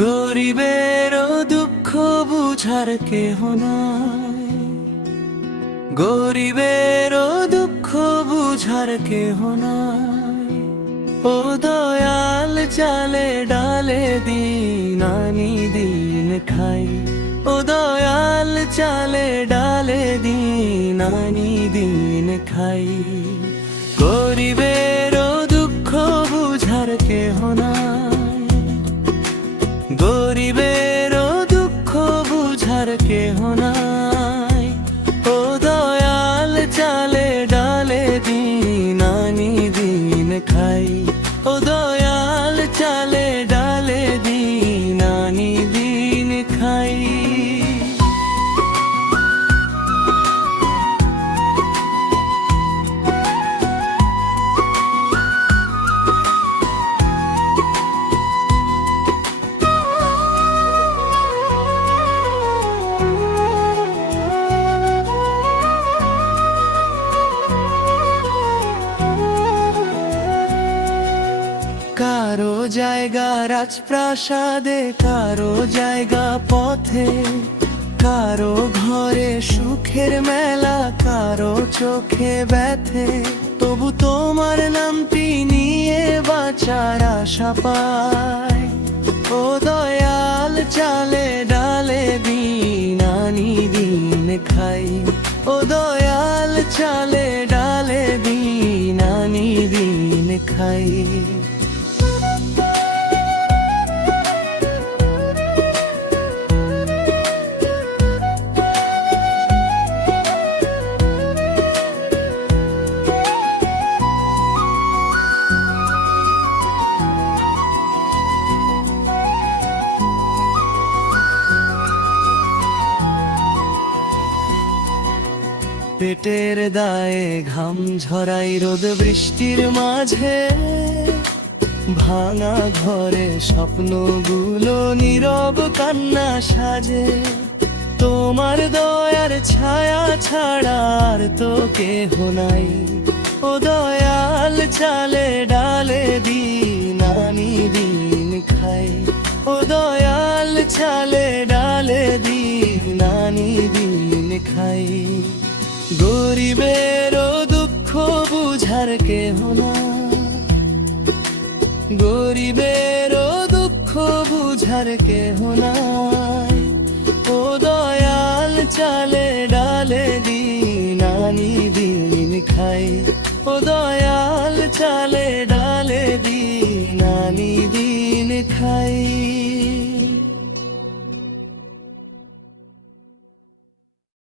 গরিবেরও দুঃখ বুঝার কেহ নাই, গরিবেরও দুঃখ বুঝার কেহ নাই। ও দয়াল চালে ডালে দিন আনি দিন খাই, ও দয়াল চালে ডালে দিন আনি দিন খাই। গরিবেরও দুঃখ বুঝার কেহ নাই, গরিবেরও দুঃখ বুঝার কেহ নাই। ও দয়াল চালে ডালে দিন আনি দিন খাই, ও দয়াল চালে ডালে দিন আনি দিন খাই। কারো জায়গা রাজপ্রাসাদে, কারো জায়গা পথে, কারো ঘরে সুখের মেলা, কারো চোখে ব্যথে। তবু তোমার নামটি নিয়ে বাঁচার আশা পাই। ও দয়াল চালে ডালে দিন আনি দিন খাই, ও দয়াল চালে ডালে দিন আনি দিন খাই। পেটের দায়ে ঘাম ঝরাই রোদ বৃষ্টির মাঝে, ভাঙা ঘরে স্বপ্নগুলো নীরব কান্না সাজে। তোমার দয়ার ছায়া ছাড়া আর তো কেহ নাই। ও দয়াল চালে ডালে দিন আনি দিন খাই, ও দয়াল চালে ডালে দিন আনি দিন খাই। গরিবেরও দুঃখ বুঝার কেহ নাই, গরিবেরও দুঃখ বুঝার কেহ নাই। ও দয়াল চালে ডালে দিন আনি দিন খাই, ও দয়াল চালে ডালে দিন আনি দিন খাই।